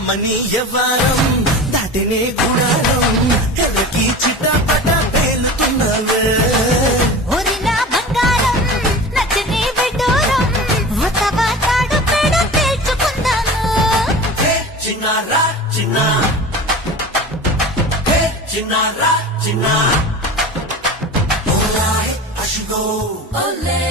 అమ్మని ఎవ్వారం దాటినే గుడారం ఎర్రకి చిట్టపట పేలుతున్నవే ఒరినా బంగారం నచ్చని విడ్డూరం వతవాతాడు పెడ పేల్చుకుందాము చిన్నారా చిన్న చిన్నారా చిన్న Alright, I should go. Olé